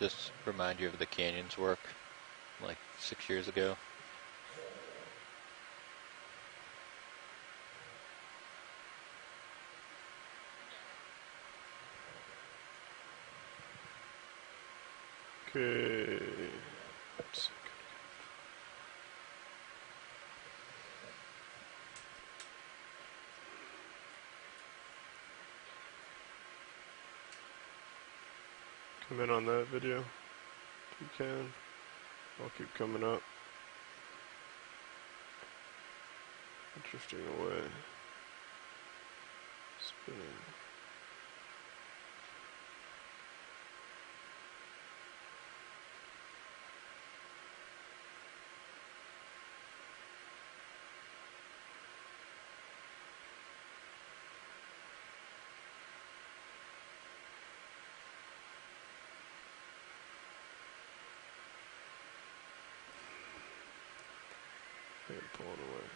this remind you of the canyons work like 6 years ago? Okay. Come in on that video if you can. I'll keep coming up. Drifting away. Spinning. And pulling away.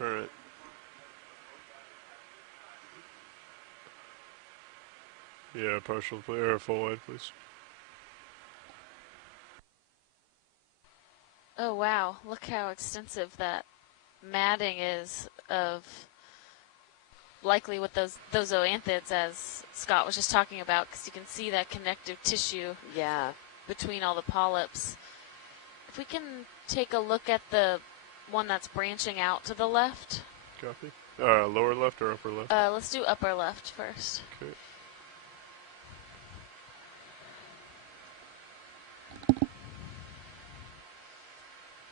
All right. Yeah, partial play or full wide, please. Oh wow, look how extensive that matting is of likely with those zoanthids, as Scott was just talking about, because you can see that connective tissue between all the polyps. If we can take a look at the one that's branching out to the left. Copy. Lower left or upper left? Let's do upper left first. Okay.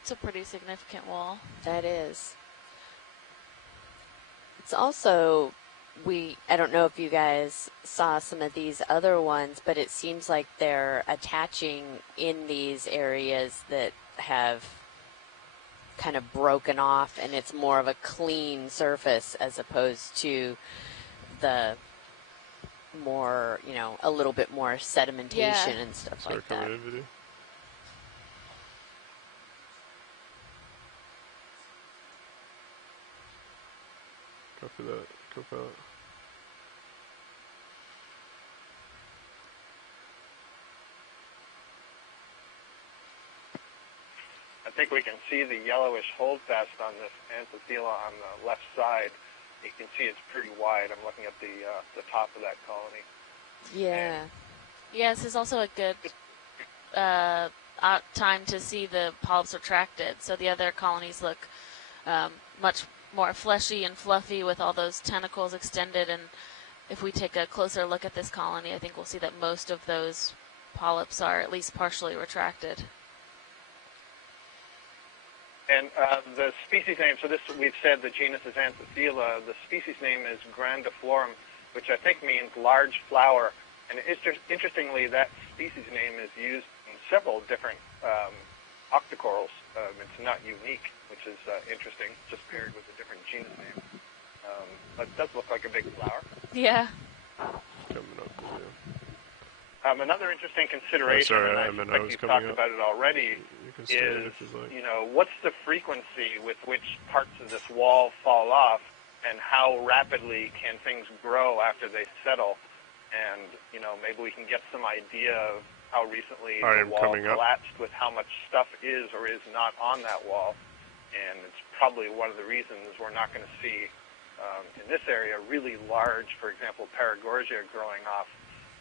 It's a pretty significant wall. That is. It's also, I don't know if you guys saw some of these other ones, but it seems like they're attaching in these areas that have kind of broken off, and it's more of a clean surface as opposed to the more, a little bit more sedimentation and stuff like that. Coming in video. Copy that. Copilot. I think we can see the yellowish holdfast on this anthothela on the left side. You can see it's pretty wide. I'm looking at the top of that colony. Yeah. Yeah, this is also a good time to see the polyps retracted. So the other colonies look much more fleshy and fluffy with all those tentacles extended. And if we take a closer look at this colony, I think we'll see that most of those polyps are at least partially retracted. And the species name, so this, we've said the genus is Anthothela. The species name is grandiflorum, which I think means large flower. And interestingly, that species name is used in several different octocorals. It's not unique, which is interesting, just paired with a different genus name. But it does look like a big flower. Yeah. Coming up video. Another interesting consideration, and I suspect you've talked about it already, is, what's the frequency with which parts of this wall fall off, and how rapidly can things grow after they settle? And, maybe we can get some idea of how recently the wall collapsed with how much stuff is or is not on that wall. And it's probably one of the reasons we're not going to see, in this area, really large, for example, paragorgia growing off.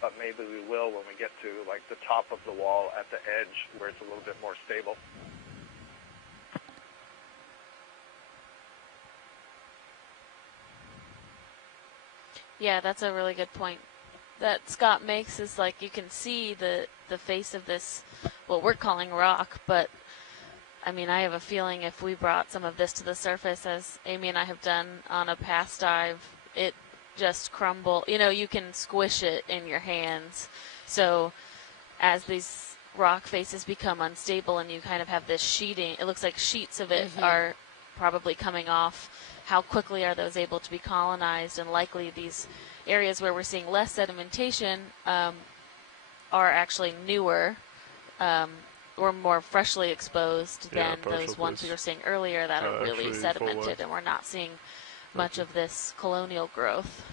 But maybe we will when we get to like the top of the wall at the edge where it's a little bit more stable. Yeah, that's a really good point that Scott makes, is like you can see the face of this, what we're calling rock, but I mean, I have a feeling if we brought some of this to the surface, as Amy and I have done on a past dive, it just crumble. You can squish it in your hands. So as these rock faces become unstable and you kind of have this sheeting, it looks like sheets of it are probably coming off. How quickly are those able to be colonized? And likely these areas where we're seeing less sedimentation are actually newer or more freshly exposed than those ones we were seeing earlier that are really sedimented, and we're not seeing much of this colonial growth.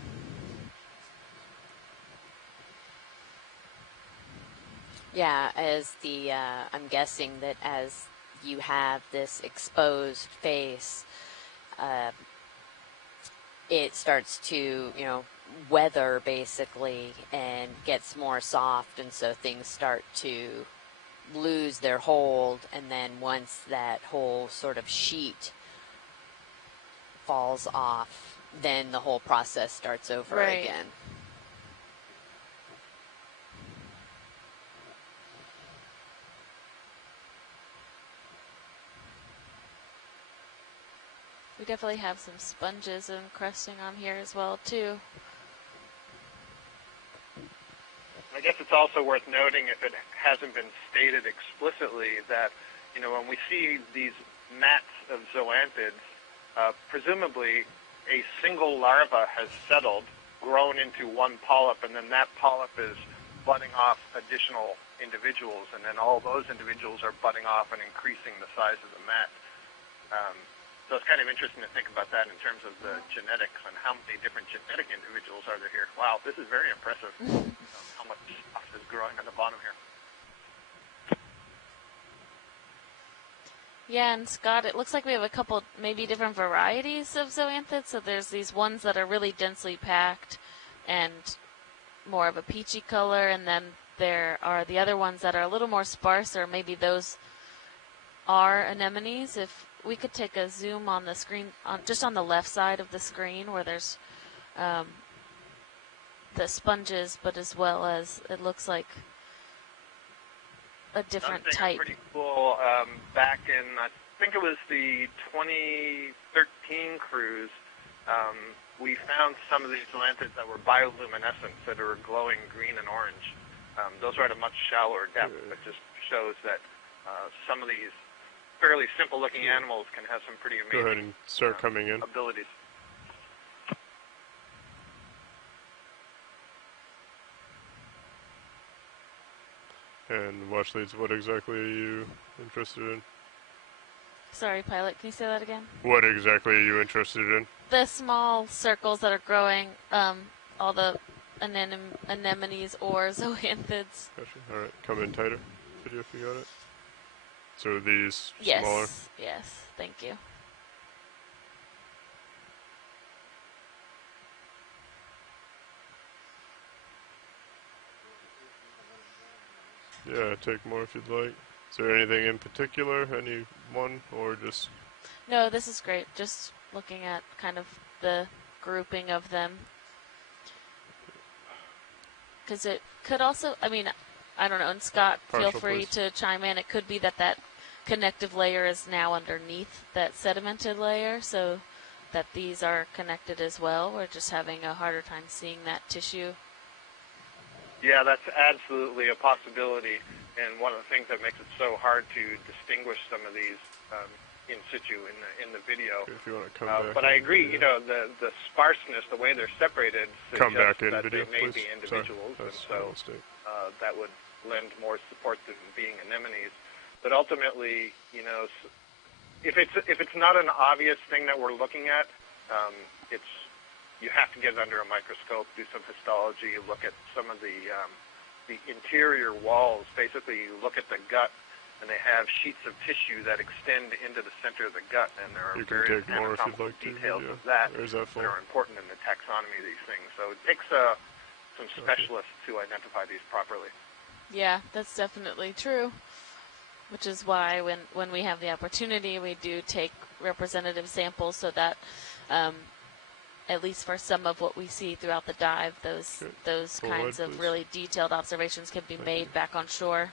Yeah, as the, I'm guessing that as you have this exposed face, it starts to, weather basically and gets more soft, and so things start to lose their hold, and then once that whole sort of sheet falls off, then the whole process starts over again. We definitely have some sponges encrusting on here as well, too. I guess it's also worth noting, if it hasn't been stated explicitly, that, when we see these mats of zoanthids, presumably a single larva has settled, grown into one polyp, and then that polyp is budding off additional individuals, and then all those individuals are budding off and increasing the size of the mat. So it's kind of interesting to think about that in terms of the genetics and how many different genetic individuals are there here. Wow, this is very impressive. How much stuff is growing at the bottom here. Yeah, and Scott, it looks like we have a couple maybe different varieties of zoanthids. So there's these ones that are really densely packed and more of a peachy color, and then there are the other ones that are a little more sparse, or maybe those are anemones. If we could take a zoom on the screen, just on the left side of the screen where there's the sponges, but as well as it looks like a different type. Pretty cool. Back in, I think it was the 2013 cruise, we found some of these zoanthids that were bioluminescent, that are glowing green and orange. Those are at a much shallower depth, but just shows that some of these fairly simple-looking animals can have some pretty amazing Go ahead and start coming in. abilities. And watch leads, what exactly are you interested in? Sorry, Pilot, can you say that again? What exactly are you interested in? The small circles that are growing, all the anemones or zoanthids. Gotcha. All right, come in tighter. Video if you got it. So these Yes, smaller? yes, thank you. Yeah, take more if you'd like. Is there anything in particular, any one, or just... No, this is great. Just looking at kind of the grouping of them. Because it could also, I mean, I don't know, and Scott, feel free to chime in. It could be that that connective layer is now underneath that sedimented layer, so that these are connected as well. We're just having a harder time seeing that tissue. Yeah, that's absolutely a possibility, and one of the things that makes it so hard to distinguish some of these in situ in the video. If you want to come back. But I agree, the sparseness, the way they're separated, come back suggests in that video, they may please. be individuals, Sorry, and so that would lend more support to being anemones. But ultimately, if it's not an obvious thing that we're looking at, you have to get it under a microscope, do some histology, look at some of the interior walls. Basically, you look at the gut, and they have sheets of tissue that extend into the center of the gut, and there are various anatomical details of that that are important in the taxonomy of these things. So it takes some specialists to identify these properly. Yeah, that's definitely true. Which is why when we have the opportunity, we do take representative samples so that, at least for some of what we see throughout the dive, those kinds of really detailed observations can be made back on shore.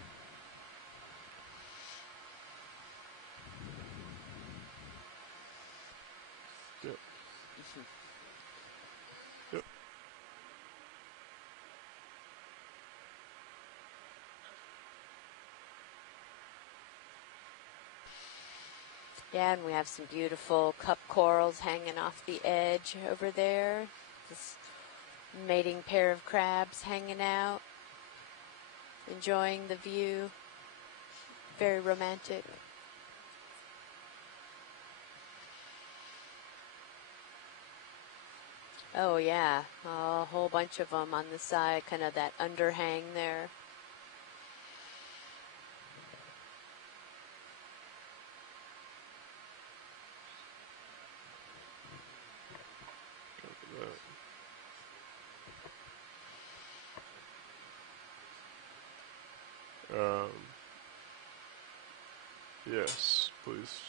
Yep. Yep. Yeah, and we have some beautiful cup corals hanging off the edge over there. This mating pair of crabs hanging out, enjoying the view. Very romantic. Oh yeah, a whole bunch of them on the side, kind of that underhang there. Yes, please.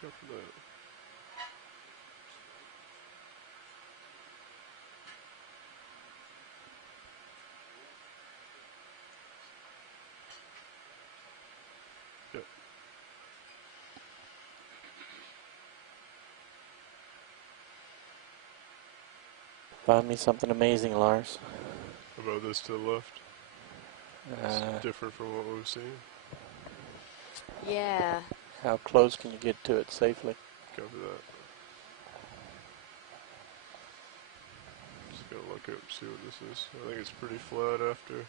Copy that. Yep. Find me something amazing, Lars. How about this to the left? It's different from what we've seen. Yeah. How close can you get to it safely? Copy that. Just gotta look up, see what this is. I think it's pretty flat after.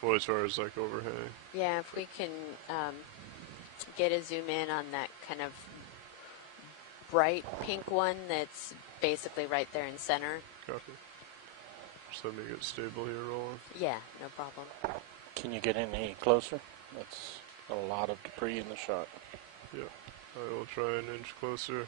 Well, as far as like overhang. Yeah, if we can get a zoom in on that kind of bright pink one that's basically right there in center. Copy. Just let me get stable here rolling. Yeah, no problem. Can you get any closer? That's a lot of debris in the shot. Yeah, I will try an inch closer.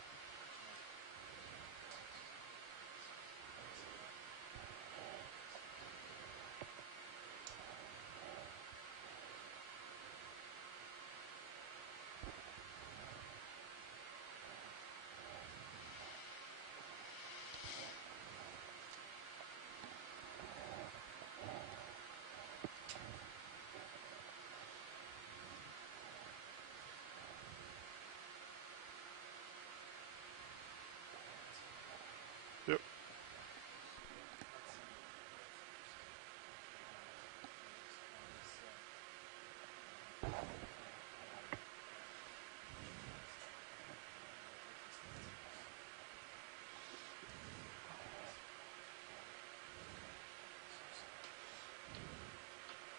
Yep.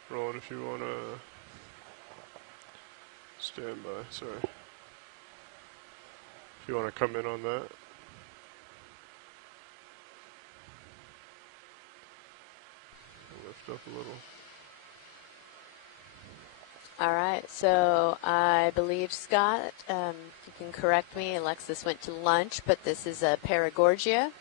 Roll it if you want to stand by, sorry. If you want to come in on that. Lift up a little. All right, so I believe, Scott, you can correct me, Alexis went to lunch, but this is a Paragorgia.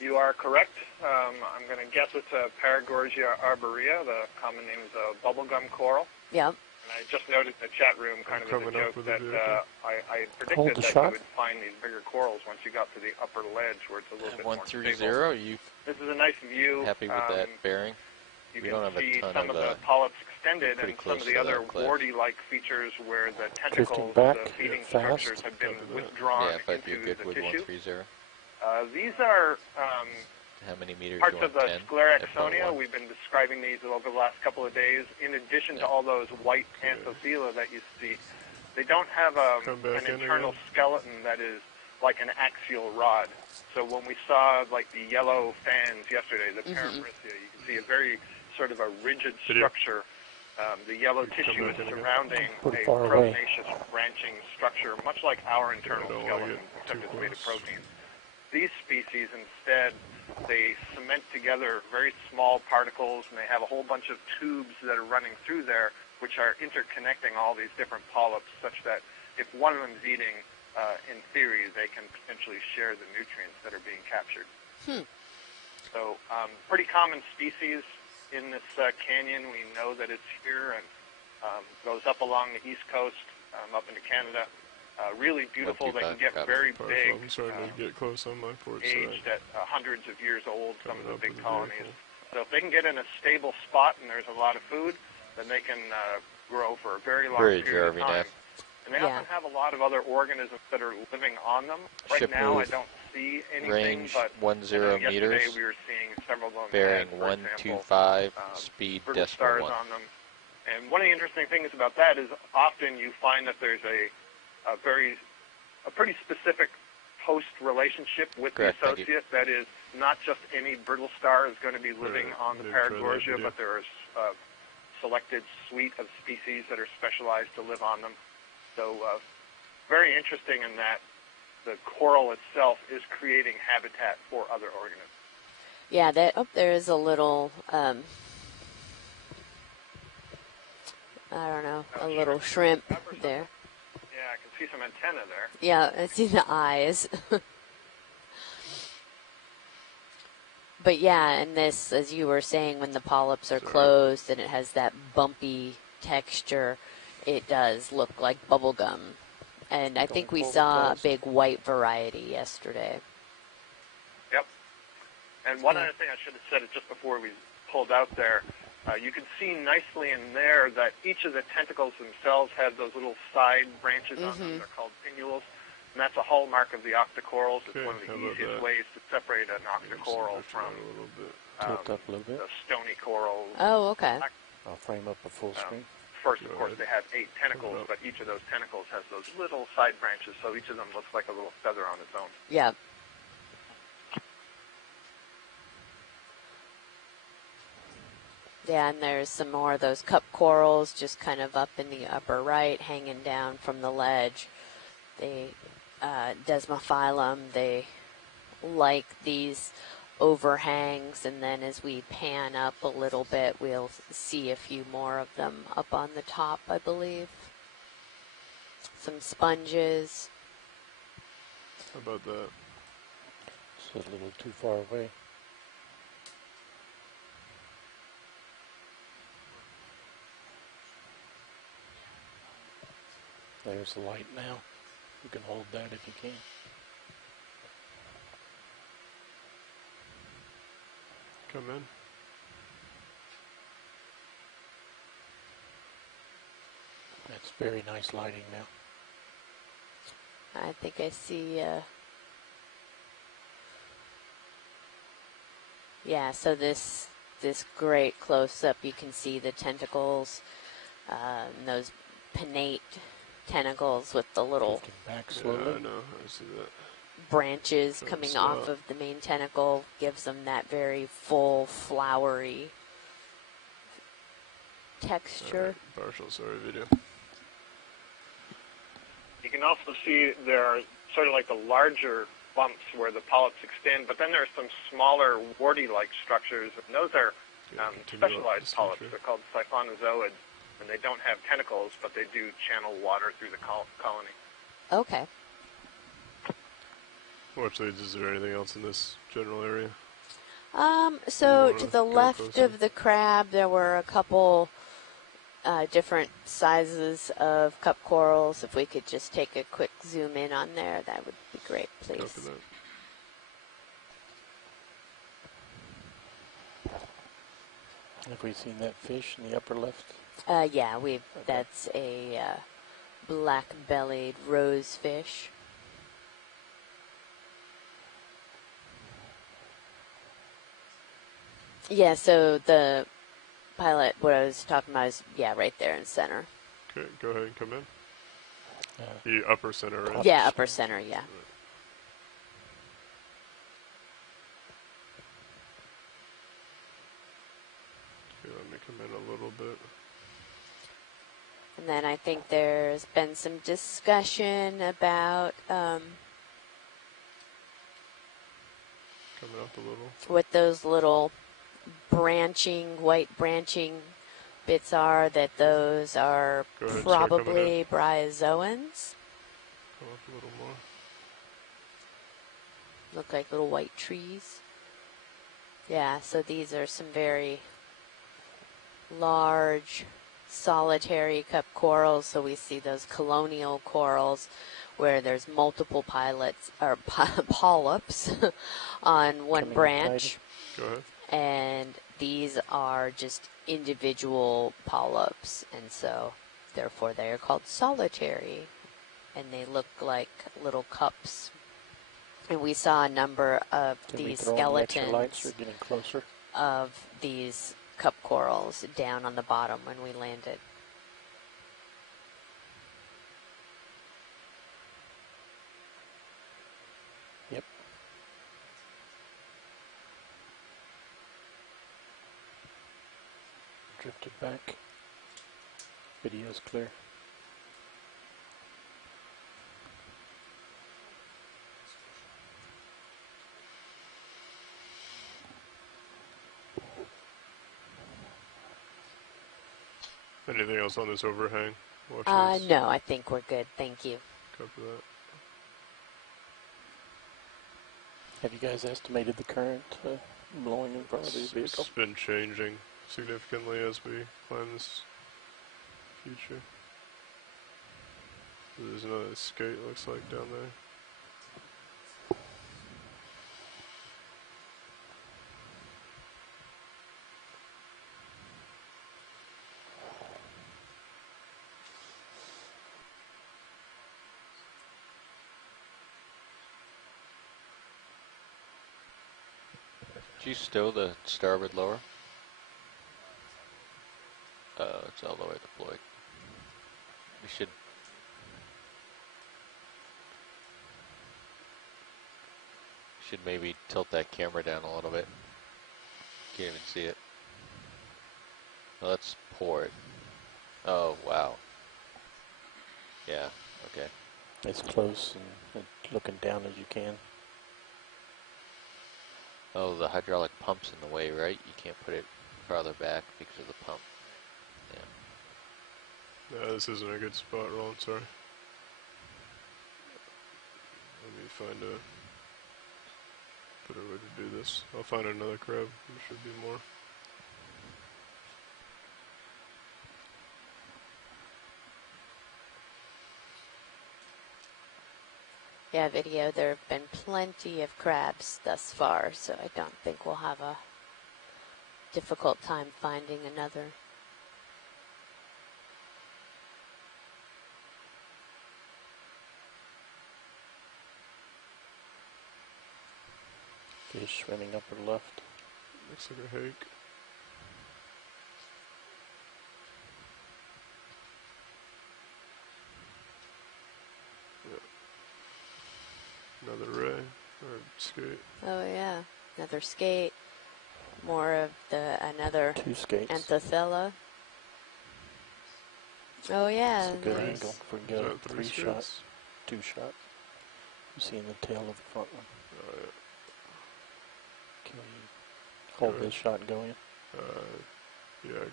You are correct. I'm going to guess it's a Paragorgia arborea. The common name is a bubblegum coral. Yep. And I just noted in the chat room, kind of as a joke, that I predicted that shot. you would find these bigger corals once you got to the upper ledge where it's a little bit more stable. 130, you This is a nice view. happy with that bearing? You We can don't have a see ton some of of the polyps extended pretty and some close of the to other that cliff. warty-like features where the tentacles, back, the feeding fast. structures have been withdrawn Yeah, if I'd be into good the with tissue. 130. These are How many meters parts you of want? the 10? sclerexonia. F1. We've been describing these over the last couple of days. In addition to all those white anthophila that you see, they don't have an internal skeleton that is like an axial rod. So when we saw like the yellow fans yesterday, the Paramycia, you can see a very sort of a rigid structure. The yellow tissue is surrounding a proteinaceous branching structure, much like our internal skeleton, except it's made of protein. These species, instead, they cement together very small particles, and they have a whole bunch of tubes that are running through there, which are interconnecting all these different polyps, such that if one of them is eating, in theory, they can potentially share the nutrients that are being captured. So, pretty common species in this canyon. We know that it's here and goes up along the east coast, up into Canada. Really beautiful. They can get very big. I'm starting to get close on my port aged side. at hundreds of years old, some of the big with the colonies. vehicle. So if they can get in a stable spot and there's a lot of food, then they can grow for a very long Bridge, period of RV time. net. And they often have a lot of other organisms that are living on them. Right Ship now, I move. don't see anything, Range but 10 yesterday meters. we were seeing several of them. Bearing had, for example, 125, speed brittle decimal stars 1. on them. And one of the interesting things about that is often you find that there's a pretty specific host relationship with the associate. That is, not just any brittle star is going to be living on the Paragorgia, but there are selected suite of species that are specialized to live on them. So very interesting in that the coral itself is creating habitat for other organisms. Yeah, there is a little, I don't know, a little shrimp there. Yeah, I can see some antenna there. Yeah, I see the eyes. But yeah, and this, as you were saying, when the polyps are closed and it has that bumpy texture, it does look like bubble gum. And I think we saw a big white variety yesterday. Yep. And one other thing I should have said it just before we pulled out there, you can see nicely in there that each of the tentacles themselves have those little side branches on them. They're called pinnules. And that's a hallmark of the octocorals. It's one of the easiest ways to separate an octocoral from tilt up a little bit. The stony corals. Oh, okay. I'll frame up a full screen. First, of course, they have 8 tentacles, but each of those tentacles has those little side branches, so each of them looks like a little feather on its own. Yeah. Yeah, and there's some more of those cup corals just kind of up in the upper right, hanging down from the ledge. They, Desmophyllum, they like these overhangs, and then as we pan up a little bit, we'll see a few more of them up on the top, I believe. Some sponges. How about that? It's a little too far away. There's the light now. You can hold that if you can. Come in. That's very nice lighting now. I think I see, yeah, so this great close-up, you can see the tentacles, those pinnate tentacles with the little back slowly. Yeah, I know, I see that. Branches coming off of the main tentacle gives them that very full, flowery texture. Right. Partial, video. You can also see there are sort of like the larger bumps where the polyps extend, but then there are some smaller warty-like structures, and those are specialized polyps. They're called siphonozoids, and they don't have tentacles, but they do channel water through the colony. Okay. Well, actually, is there anything else in this general area? So to the left of the crab, there were a couple different sizes of cup corals. If we could just take a quick zoom in on there, that would be great, please. Copy that. Have we seen that fish in the upper left? Yeah, that's a black-bellied rosefish. Yeah, so the pilot, what I was talking about is, right there in center. Okay, go ahead and come in. The upper center, right? Yeah, upper center, yeah. Okay, let me come in a little bit. And then I think there's been some discussion about coming up a little. What those little white branching bits are, that those are probably bryozoans. Come up a little more. Look like little white trees. Yeah, so these are some very large solitary cup corals. So we see those colonial corals where there's multiple polyps on one branch. Go ahead. And these are just individual polyps, and so therefore they are called solitary, and they look like little cups. And we saw a number of these skeletons of these cup corals down on the bottom when we landed. Yep. drifted back. Video's clear. Anything else on this overhang? No, I think we're good. Thank you. Copy that. Have you guys estimated the current blowing in front of the vehicle? It's been changing significantly as we plan this future. There's another skate, looks like, down there. Did you stow the starboard lower? It's all the way deployed. We should maybe tilt that camera down a little bit. Can't even see it. Well, let's port. Oh, wow. Yeah, okay. It's close and looking down as you can. Oh, the hydraulic pump's in the way, right? You can't put it farther back because of the pump. Yeah. No, this isn't a good spot, Ron, sorry. Let me find a better way to do this. I'll find another crab. There should be more. Yeah, video, there have been plenty of crabs thus far, so I don't think we'll have a difficult time finding another. Fish swimming upper left. Looks like a hake. Another ray, or skate. Oh yeah, another skate. More of another Two skates. Anthothella. Oh yeah. It's a good nice. angle for a good 3-shot, 2-shot. You see in the tail of the front one. Oh yeah. Can we hold this shot going? Yeah,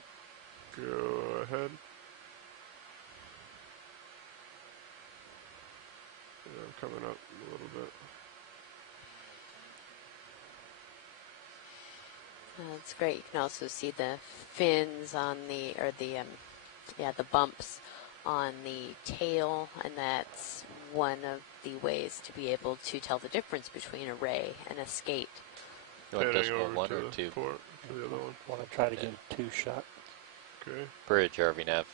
go ahead. Yeah, I'm coming up a little bit. That's great. You can also see the fins on the bumps on the tail, and that's one of the ways to be able to tell the difference between a ray and a skate. You want decimal 1 or 2? Port for the other one. Want to try to get a 2-shot. Okay. Bridge, RV nav.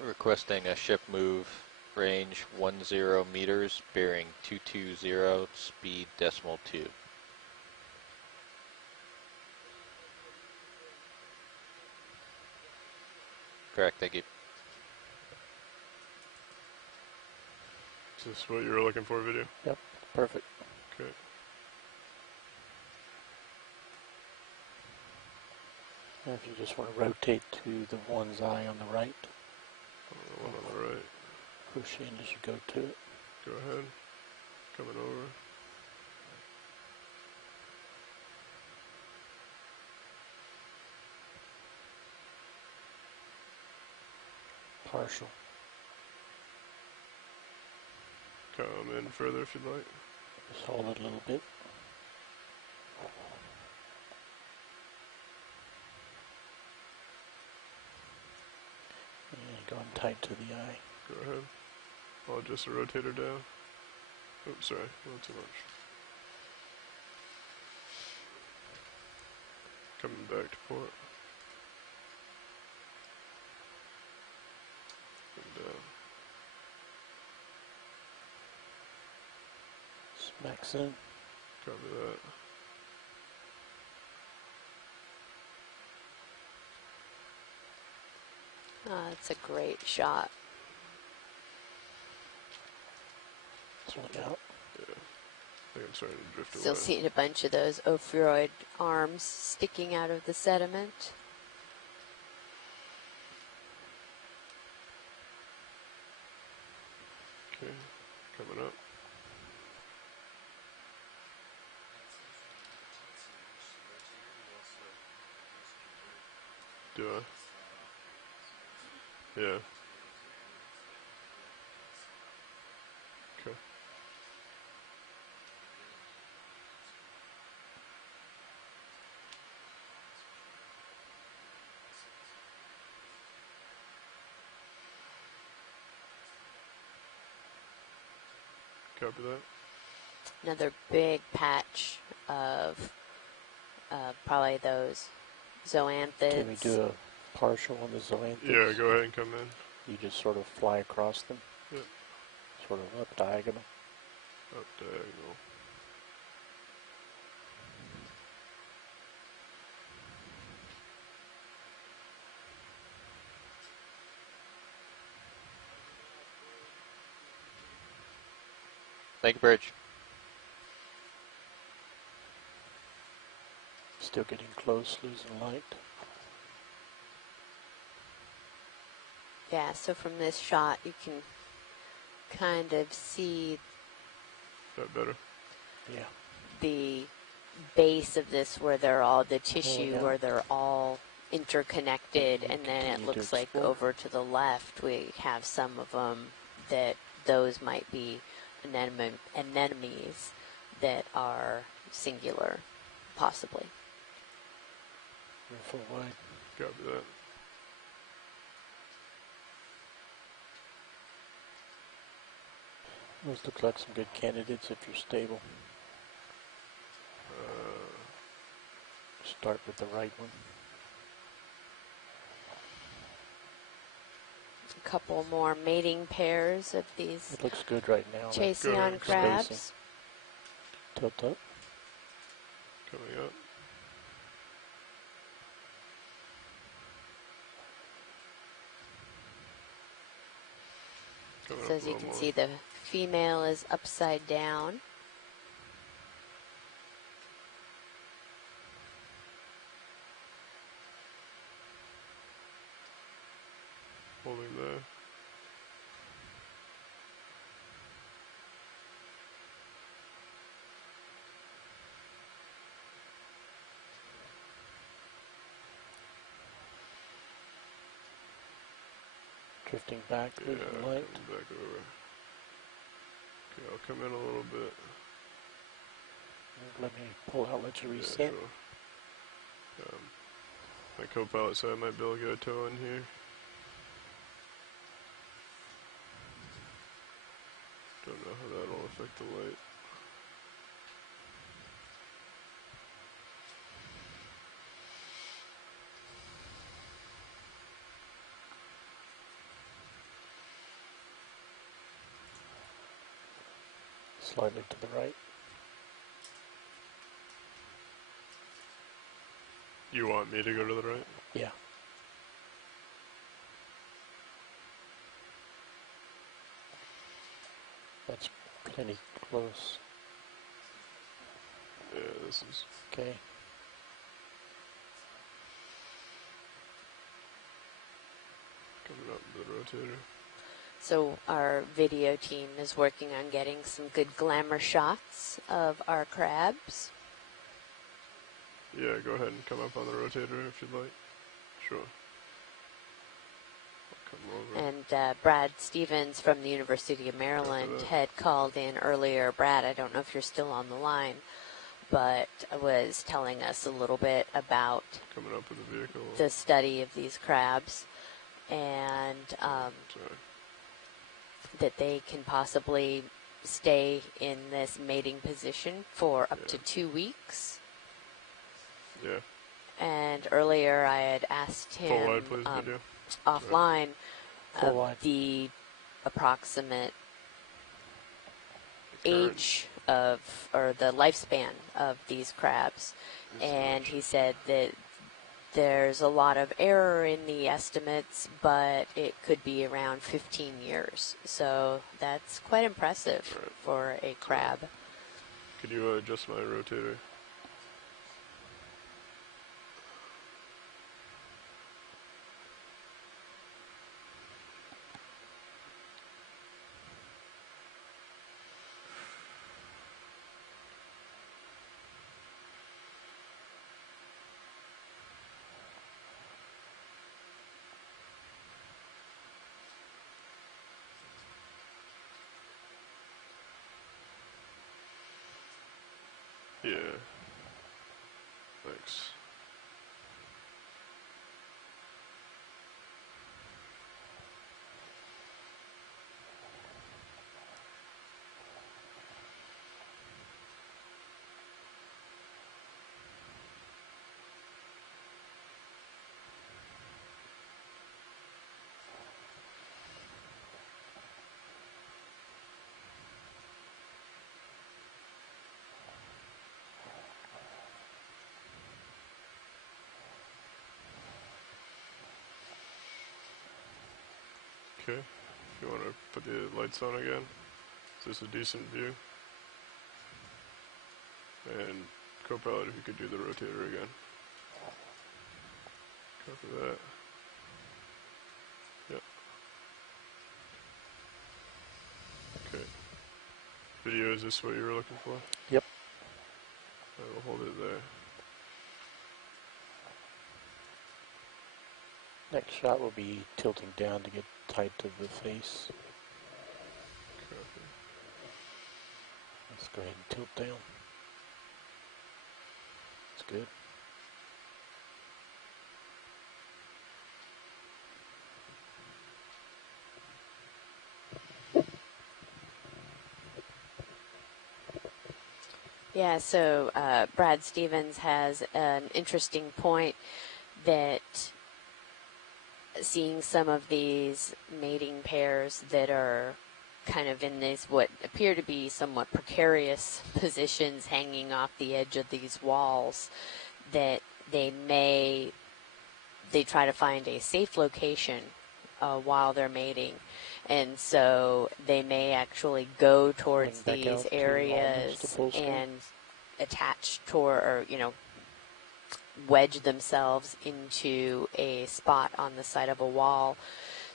Requesting a ship move, range 10 meters, bearing 220, speed decimal 2. Correct, thank you. Is this what you were looking for, video? Yep, perfect. Okay. And if you just want to rotate to the one's eye on the right. The one on the right. Push in as you go to it. Go ahead. Coming over. Partial. Come in further if you'd like. Just hold it a little bit. And going tight to the eye. Go ahead. I'll adjust the rotator down. Oops, sorry, a little too much. Coming back to port. And down. Smacks in. Copy that. It's a great shot. Swing out. Yeah. think I'm starting to drift away. Still seeing a bunch of those ophiuroid arms sticking out of the sediment. Okay, coming up. Do I? Yeah. Okay. Copy that. Another big patch of probably those zoanthids. Can we do a partial on the zoanthids? Yeah, go ahead and come in. You just sort of fly across them? Yep. Sort of up diagonal? Up diagonal. Make a bridge. Still getting close, losing light. Yeah, so from this shot you can kind of see Is that better? Yeah. the base of this where they're all the tissue, yeah. where they're all interconnected, and then it Continue looks to like explore. over to the left we have some of them that those might be anemones that are singular, possibly. You're full wide. Copy that. Those look like some good candidates if you're stable. Start with the right one. A couple more mating pairs of these It looks good right now. Chasion crabs. Tilt up. Coming up. Coming So up as a you little can more. see, the female is upside down. Holding there. Drifting back, Yeah, losing coming light. back over. Okay, I'll come in a little bit. Let me pull out, let you Yeah, reset. sure. My co-pilot said I might be able to get a toe in here. Don't know how that'll affect the light. Slightly to the right. You want me to go to the right? Yeah. That's plenty close. Yeah, this is... Okay. coming up the rotator. So our video team is working on getting some good glamour shots of our crabs. Yeah, go ahead and come up on the rotator if you'd like. Sure. I'll come over. And Brad Stevens from the University of Maryland had called in earlier. Brad, I don't know if you're still on the line, but was telling us a little bit about Coming up with the vehicle. the study of these crabs, and that they can possibly stay in this mating position for up to 2 weeks. Yeah. And earlier I had asked him Full wide, please, video. offline Full of wide. the approximate Current. age of, or the lifespan of these crabs. And he said that there's a lot of error in the estimates, but it could be around 15 years. So that's quite impressive for a crab. Could you adjust my rotator? Yeah. Thanks. Okay, if you want to put the lights on again, is this a decent view? And co-pilot, if you could do the rotator again. Copy that. Yep. Okay. Video, is this what you were looking for? Yep. I will hold it there. Next shot will be tilting down to get tight to the face. Copy. Let's go ahead and tilt down. That's good. Yeah, so Brad Stevens has an interesting point that seeing some of these mating pairs that are kind of in these what appear to be somewhat precarious positions hanging off the edge of these walls, that they try to find a safe location while they're mating. And so they may actually go towards these areas and attach toward, or, wedge themselves into a spot on the side of a wall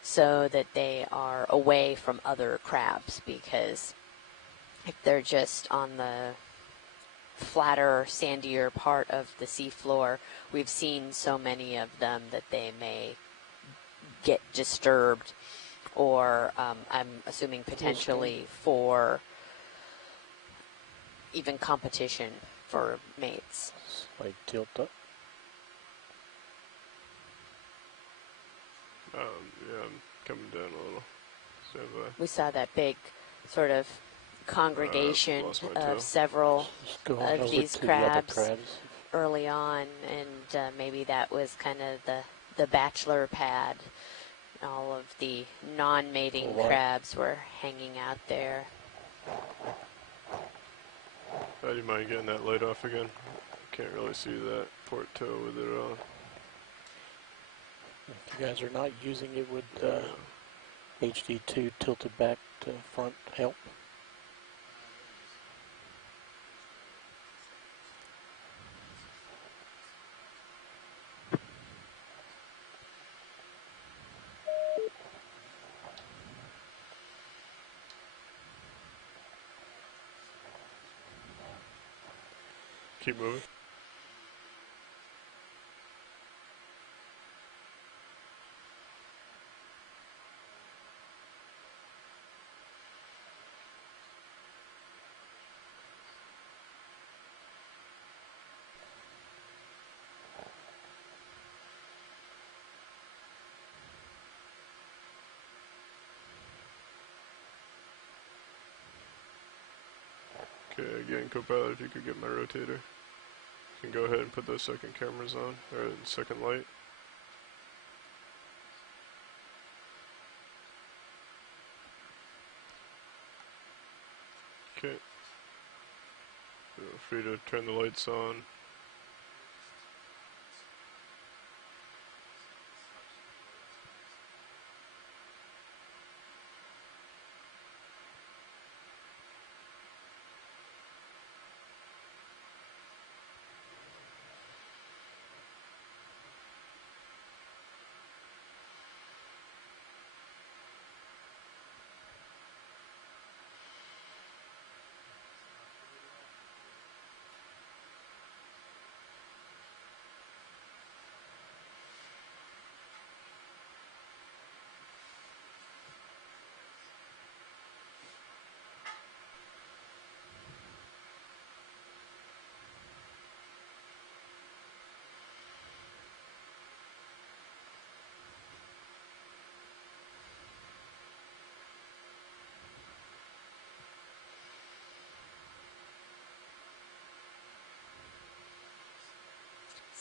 so that they are away from other crabs, because if they're just on the flatter, sandier part of the seafloor, we've seen so many of them that they may get disturbed, or I'm assuming potentially for even competition for mates. Like tilt up. Yeah, I'm coming down a little. We saw that big sort of congregation of several of these crabs early on, and maybe that was kind of the bachelor pad. All of the non-mating crabs were hanging out there. Do you mind getting that light off again? Can't really see that port toe with it on. If you guys are not using it, would HD2 tilted back to front help? Keep moving. Okay, again, co-pilot, if you could get my rotator. You can go ahead and put those second cameras on, or second light. Okay. Feel free to turn the lights on.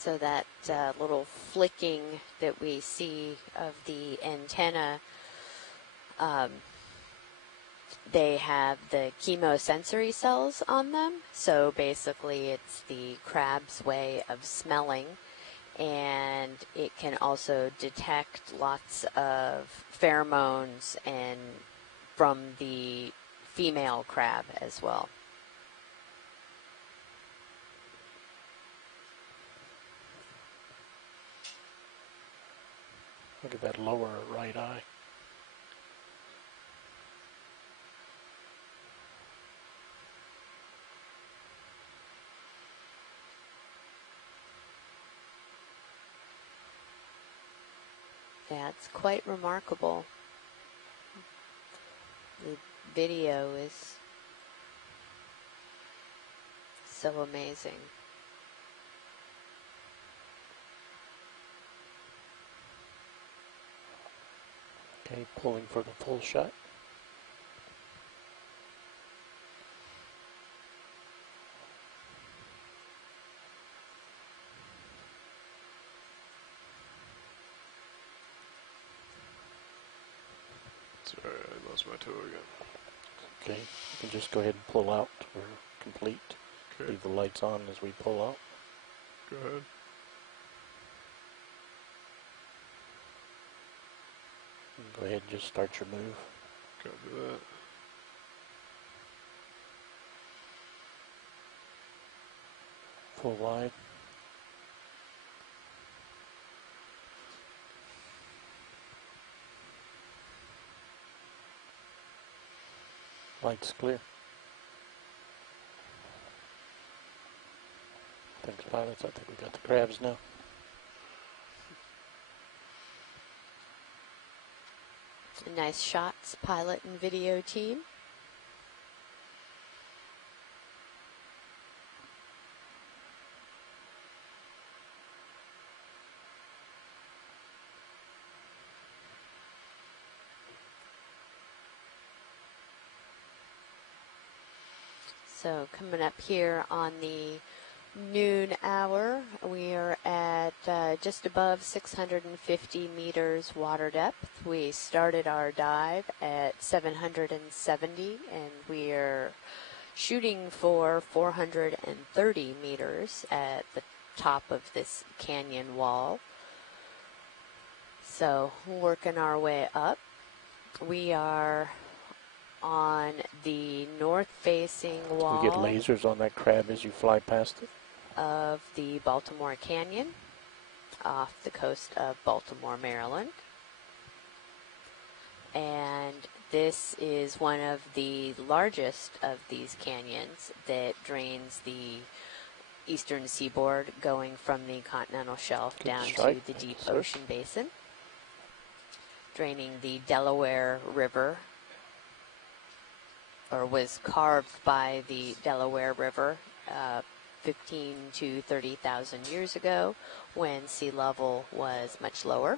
So that little flicking that we see of the antenna, they have the chemosensory cells on them. So basically it's the crab's way of smelling, and it can also detect lots of pheromones and from the female crab as well. Look at that lower right eye. Yeah, it's quite remarkable. The video is so amazing. Okay, pulling for the full shot. Sorry, I lost my toe again. Okay, you can just go ahead and pull out. We're complete. Okay. Leave the lights on as we pull out. Go ahead. Go ahead and just start your move. Copy that. Full wide. Lights clear. Thanks, pilots. I think we got the crabs now. Nice shots, pilot and video team. So coming up here on the noon hour, we are at just above 650 meters water depth. We started our dive at 770, and we are shooting for 430 meters at the top of this canyon wall. So working our way up. We are on the north-facing wall. We get lasers on that crab as you fly past it. Of the Baltimore Canyon off the coast of Baltimore, Maryland. And this is one of the largest of these canyons that drains the eastern seaboard, going from the continental shelf down to the deep ocean basin, draining the Delaware River, or was carved by the Delaware River 15 to 30,000 years ago, when sea level was much lower.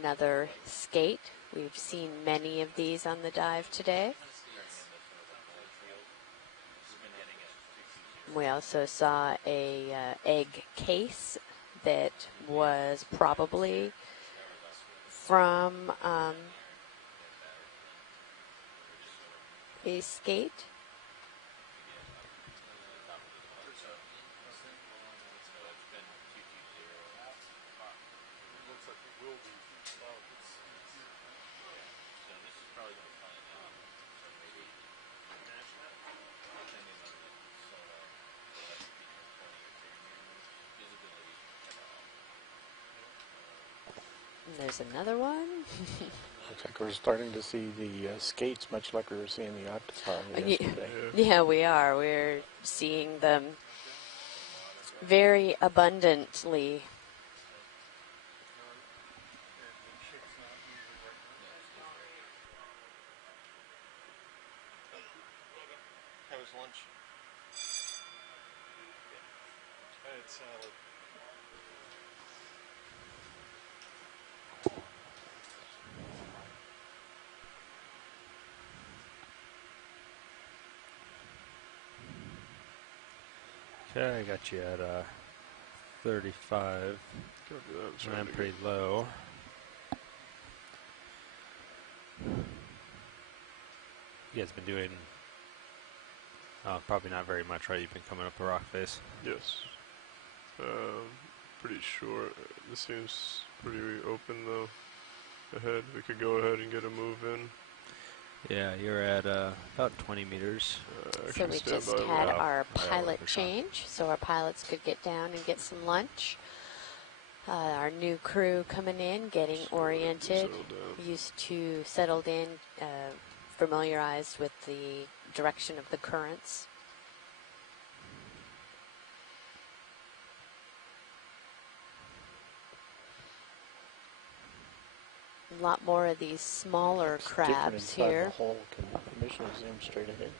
Another skate. We've seen many of these on the dive today. We also saw a egg case that was probably from a skate. And there's another one. Looks like we're starting to see the skates, much like we were seeing the octopi yesterday. Yeah, we are. We're seeing them very abundantly. How was lunch? I had salad. Okay, I got you at 35. And I'm pretty low. You guys been doing probably not very much, right? You've been coming up the rock face. Yes. Pretty short. This seems pretty open though. Ahead, we could go ahead and get a move in. Yeah, you're at about 20 meters. So we just had our pilot change, so our pilots could get down and get some lunch. Our new crew coming in, getting oriented, used to settled in, familiarized with the direction of the currents. A lot more of these smaller crabs here. The hole. Can permission to zoom straight ahead?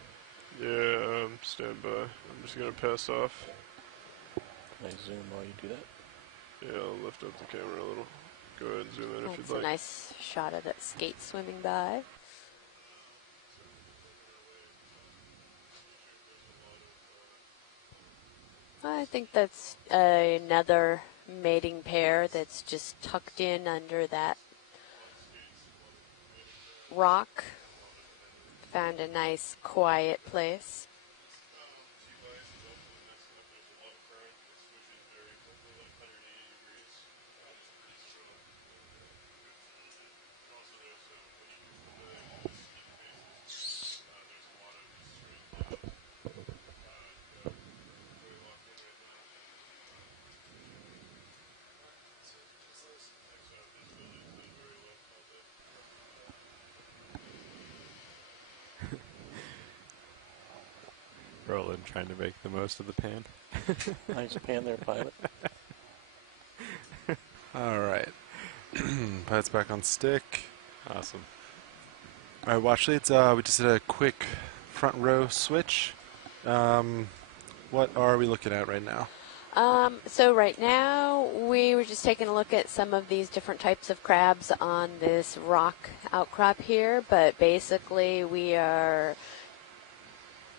Yeah, stand by. I'm just gonna pass off. Can I zoom while you do that? Yeah, I'll lift up the camera a little. Go ahead and zoom in if you'd like. That's a nice shot of that skate swimming by. I think that's another mating pair that's just tucked in under that rock. Found a nice quiet place. Roland trying to make the most of the pan. Nice pan there, pilot. All right. Pilot's back on stick. Awesome. All right, watch leads. We just did a quick front row switch. What are we looking at right now? So right now we were just taking a look at some of these different types of crabs on this rock outcrop here, but basically we are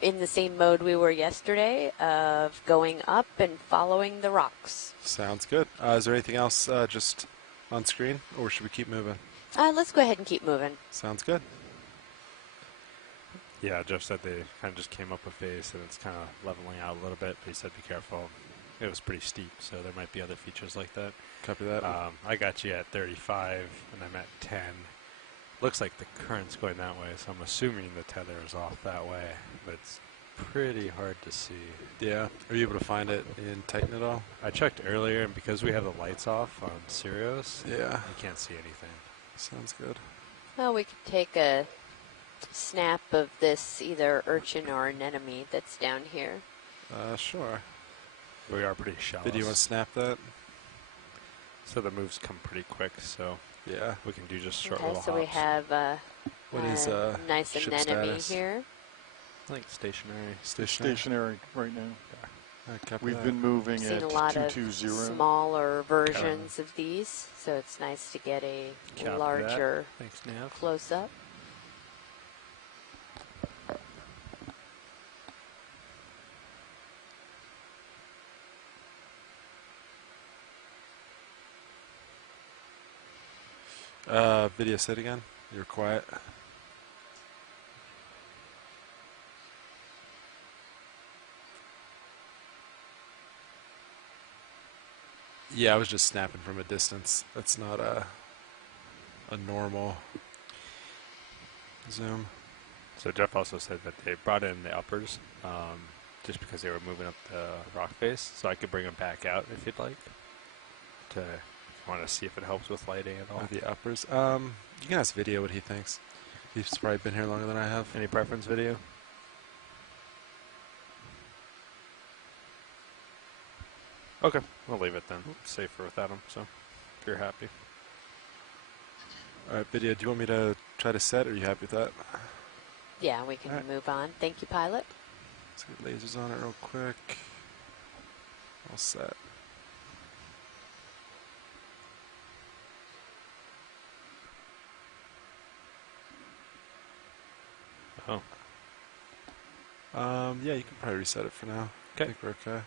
in the same mode we were yesterday of going up and following the rocks. Sounds good. Is there anything else just on screen, or should we keep moving? Let's go ahead and keep moving. Sounds good. Yeah, Jeff said they kind of just came up a face and it's kind of leveling out a little bit, but he said be careful. It was pretty steep, so there might be other features like that. Copy that. I got you at 35 and I'm at 10. Looks like the current's going that way, so I'm assuming the tether is off that way, but it's pretty hard to see. Yeah. Are you able to find it and tighten it all? I checked earlier, and because we have the lights off on Sirius, yeah, you can't see anything. Sounds good. Well, we could take a snap of this either urchin or anemone that's down here. Sure. We are pretty shallow. Did you want to snap that? So the moves come pretty quick, so yeah, we can do just short okay, little so hops. we have what is nice ship anemone status? here. I think stationary. Stationary right now. We've that. been moving Seen at a lot 220. of smaller versions of these, so it's nice to get a larger Thanks, Nav. close-up. Video set again. You're quiet. Yeah, I was just snapping from a distance. That's not a normal zoom. So Jeff also said that they brought in the uppers just because they were moving up the rock face, so I could bring them back out if you'd like. Want to see if it helps with lighting at all. The uppers. You can ask Video what he thinks. He's probably been here longer than I have. Any preference, Video? Okay, we'll leave it then. Safer without them, so if you're happy. All right, Video, do you want me to try to set, or are you happy with that? Yeah, we can move on. Thank you, pilot. Let's get lasers on it real quick. All set. Oh. Yeah, you can probably reset it for now. Okay. I think we're okay.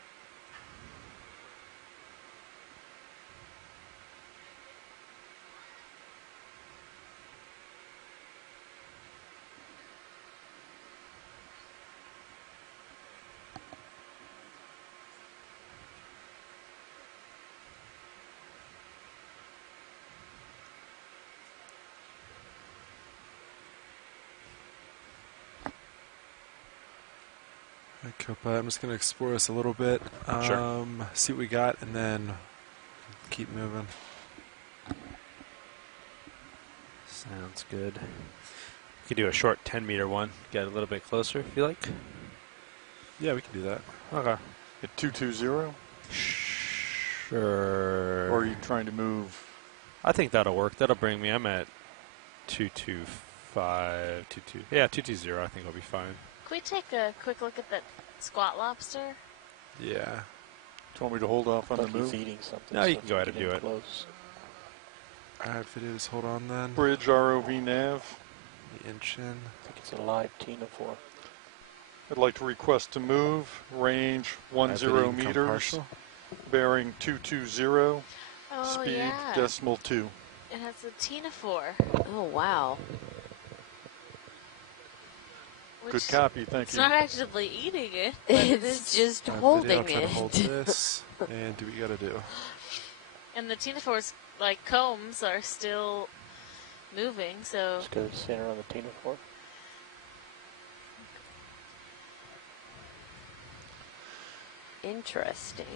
Copa. I'm just going to explore this a little bit, Sure. see what we got, and then keep moving. Sounds good. We could do a short 10-meter one. Get a little bit closer if you like. Yeah, we can do that. Okay. At 220? Sure. Or are you trying to move? I think that'll work. That'll bring me. I'm at 225, 22. Yeah, 220. I think I'll be fine. Can we take a quick look at that squat lobster? Yeah. Do you want me to hold off on the move? He's eating something. No, so you can go ahead and do it. Close. Alright, videos, hold on then. Bridge ROV nav. The inch in. I think it's a live Tina-4. I'd like to request to move. Range 10 meters. Partial. Bearing 220. Oh, Speed yeah. decimal 2. It has a Tina-4. Oh, wow. Good copy, thank It's you. not actually eating it, but it It's is. just holding Video, try to hold it. this, and do what you gotta do. And the Tina-4's like combs are still moving, so Just go to center on the Tina-4. Interesting.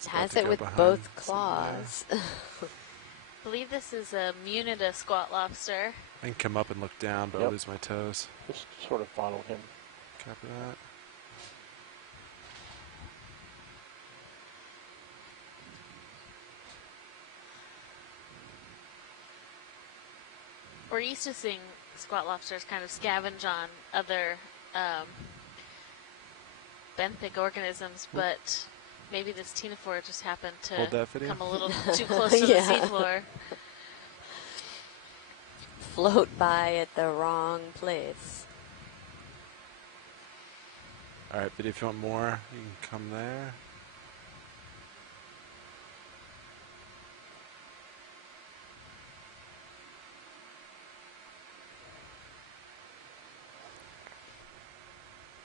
It has to it go with behind both somewhere. claws. I believe this is a Munida squat lobster. I can come up and look down, but I'll Yep. lose my toes. Just sort of follow him. Copy that. We're used to seeing squat lobsters kind of scavenge on other benthic organisms, but maybe this Tina-4 just happened Hold to that video. come a little too close to the Yeah. seafloor. Float by at the wrong place. Alright, but if you want more, you can come there.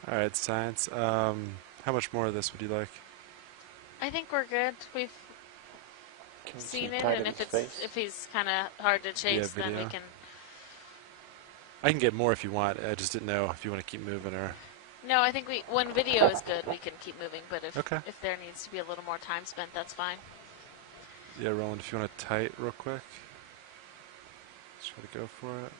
Alright, science. How much more of this would you like? I think we're good. We've Can we seen see it, tight and of if his it's face? if he's kind of hard to chase, then we video. can. I can get more if you want. I just didn't know if you want to keep moving or... No, I think when video is good, we can keep moving. But Okay. if there needs to be a little more time spent, that's fine. Yeah, Roland, if you want to tight real quick. Let's try to go for it.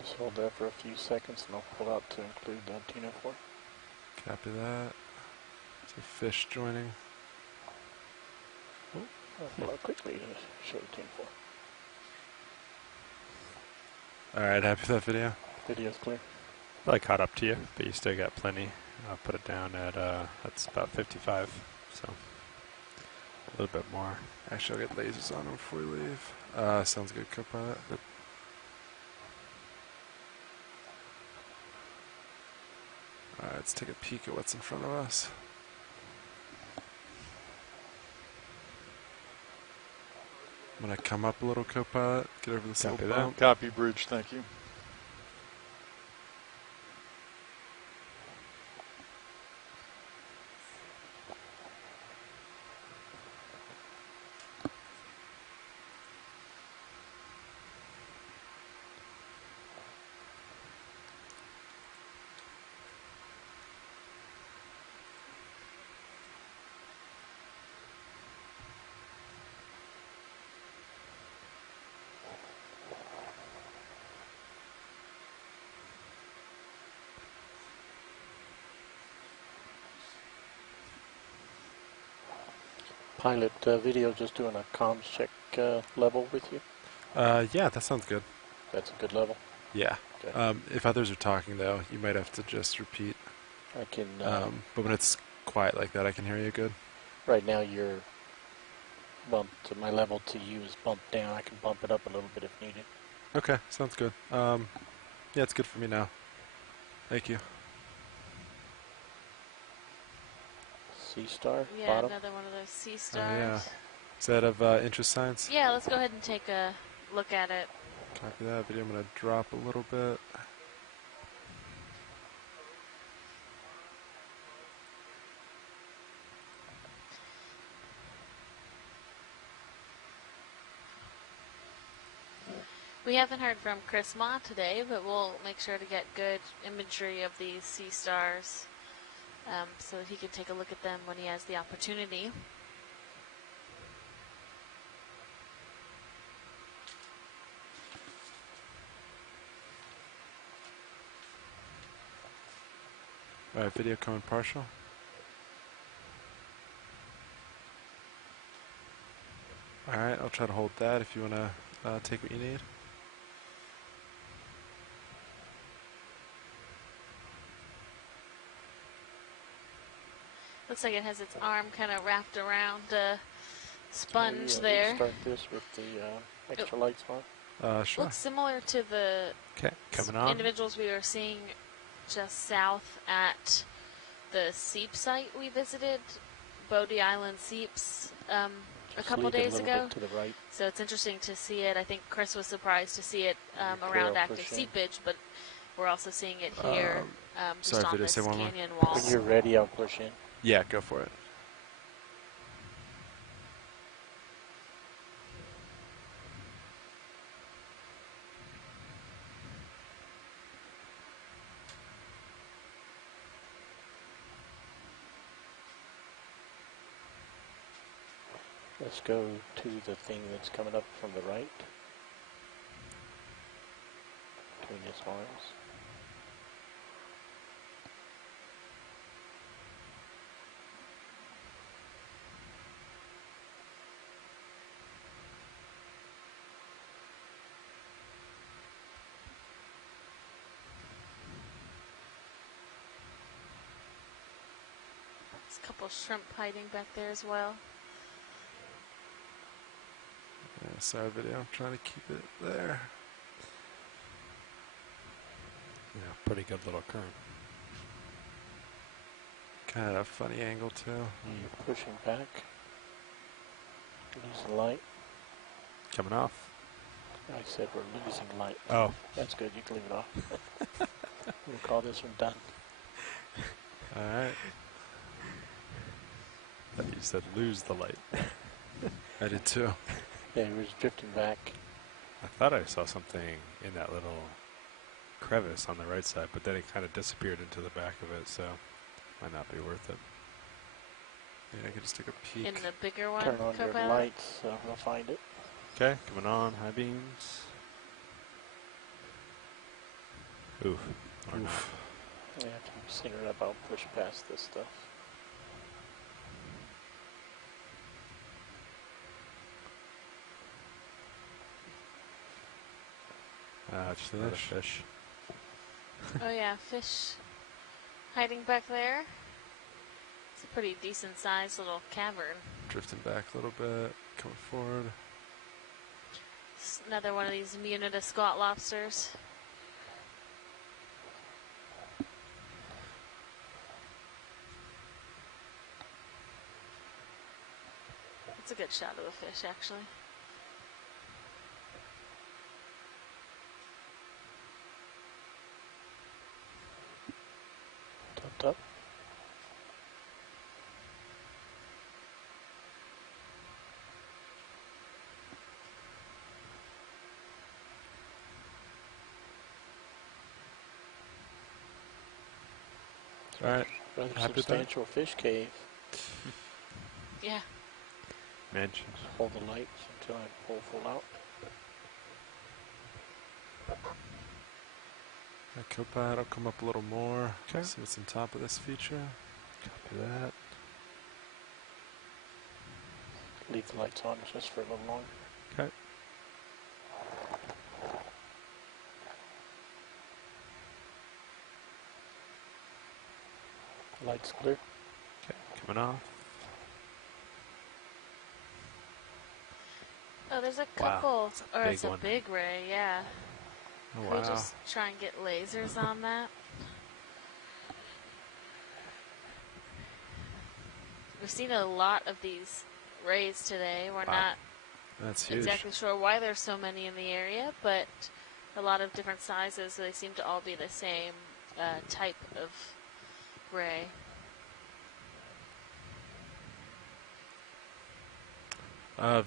Just hold that for a few seconds and I'll pull out to include the Tina-4. Copy that. It's a fish joining. I'll pull out quickly to show the Tina-4. Alright, happy with that video? Video's clear. I caught up to you, but you still got plenty. I'll put it down at, that's about 55, so a little bit more. Actually, I'll get lasers on him before we leave. Sounds good, Copilot. Alright, let's take a peek at what's in front of us. I'm gonna come up a little, Copilot, get over this Copy little that. bump. Copy, Bridge, thank you. Pilot video just doing a comms check level with you. Yeah, that sounds good. That's a good level. Yeah. Okay. If others are talking, though, you might have to just repeat. I can, but when it's quiet like that, I can hear you good. right now you're bumped, my level to you is bumped down. I can bump it up a little bit if needed. Okay, sounds good. Yeah, it's good for me now. Thank you. Sea star, Yeah, bottom. another one of those sea stars. Oh, yeah. Is that of interest science? Yeah, let's go ahead and take a look at it. Copy that video. I'm going to drop a little bit. We haven't heard from Chris Ma today, but we'll make sure to get good imagery of these sea stars so that he can take a look at them when he has the opportunity. All right, video coming partial. All right, I'll try to hold that if you want to take what you need. Looks like it has its arm kind of wrapped around a sponge there. Start this with the extra lights on. Sure. Looks similar to the coming on. individuals we were seeing just south at the seep site we visited, Bodie Island Seeps, a couple days ago. To the right. So it's interesting to see it. I think Chris was surprised to see it around active seepage, but we're also seeing it here just on this canyon wall. When you're ready, I'll push in. Yeah, go for it. Let's go to the thing that's coming up from the right. Between his arms. There's a couple shrimp hiding back there as well. Yeah, sorry video, I'm trying to keep it there. Yeah, pretty good little current. Kind of a funny angle too. You're pushing back. Lose the light. Coming off. I said we're losing light. Oh. That's good, you can leave it off. We'll call this one done. Alright. You said lose the light. I did too. Yeah, he was drifting back. I thought I saw something in that little crevice on the right side, but then it kind of disappeared into the back of it, so might not be worth it. Yeah, I could just take a peek. In the bigger one, Turn on your lights, so we'll find it. Okay, coming on, high beams. Oof. Or Oof. Yeah, to center it up, I'll push past this stuff. Just another fish. Oh yeah, fish hiding back there. It's a pretty decent sized little cavern. Drifting back a little bit, coming forward. It's another one of these Munida squat lobsters. It's a good shot of the fish, actually. Up. All right. Rather substantial fish cave. Yeah. Mentions. Hold the lights until I pull full out. I'll come up a little more. Okay. See what's on top of this feature. Copy that. Leave the lights on just for a little longer. Okay. Lights clear. Okay, coming off. Oh, there's a Wow, couple. it's a Or big it's a one. big ray, yeah. Oh, Can wow. we just try and get lasers on that? We've seen a lot of these rays today. We're not That's huge. exactly sure why there's so many in the area, but a lot of different sizes. So they seem to all be the same type of ray.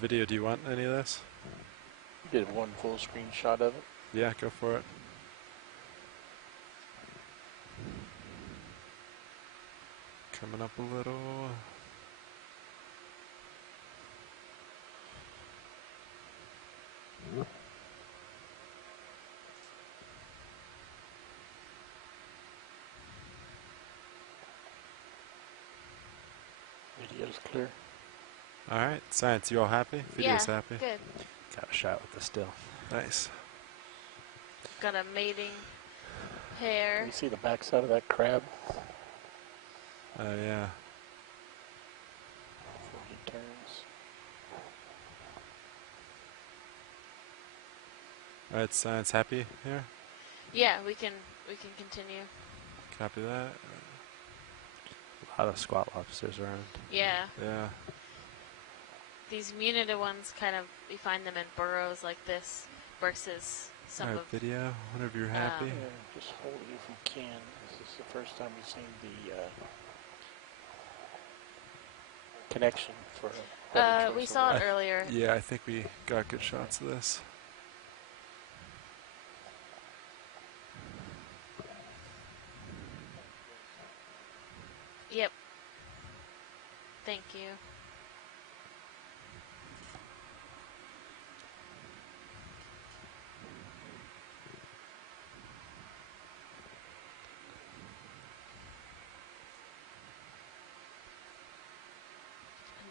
Video, do you want any of this? Did one full screen shot of it. Yeah, go for it. Coming up a little. Video's clear. All right, science, you all happy? Video's happy? Good. Got a shot with the still. Nice. Got a mating pair. Can you see the backside of that crab? Yeah. Before he turns. All right, science, happy here? Yeah, we can continue. Copy that. A lot of squat lobsters around. Yeah. Yeah. These munida ones kind of, you find them in burrows like this versus some All right, of video, whenever you're happy. Yeah, just hold it if we can. This is the first time we've seen the connection for we saw it earlier. Yeah, I think we got good shots of this. Yep. Thank you.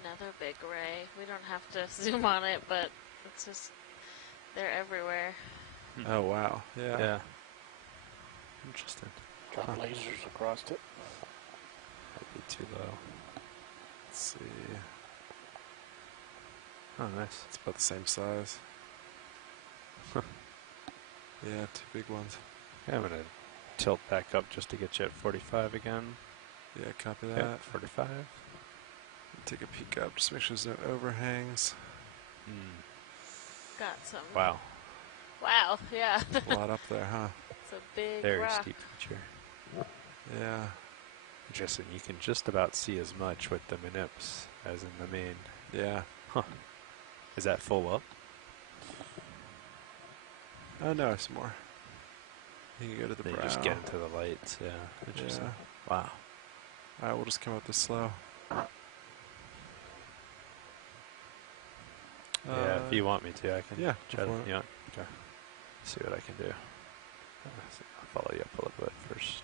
Another big ray. We don't have to zoom on it, but it's just, they're everywhere. Oh, wow. Yeah. Yeah. Interesting. Drop lasers across it. Might be too low. Let's see. Oh, nice. It's about the same size. Yeah, two big ones. Yeah, I'm going to tilt back up just to get you at 45 again. Yeah, copy that. Yeah, 45. Take a peek up, just make sure there's no overhangs. Got some. Wow. Wow, yeah. A lot up there, huh? It's a big Very rock. steep feature. Yeah. Interesting. You can just about see as much with the manips as in the main. Yeah. Huh. Is that full up? Oh, no, there's some more. You can go to the Then brow. you just get into the lights. Yeah. Interesting. Yeah. Wow. Alright, we'll just come up this slow. Yeah, if you want me to, I can yeah, try to. before- Yeah. Okay. See what I can do. I'll follow you up a little bit first.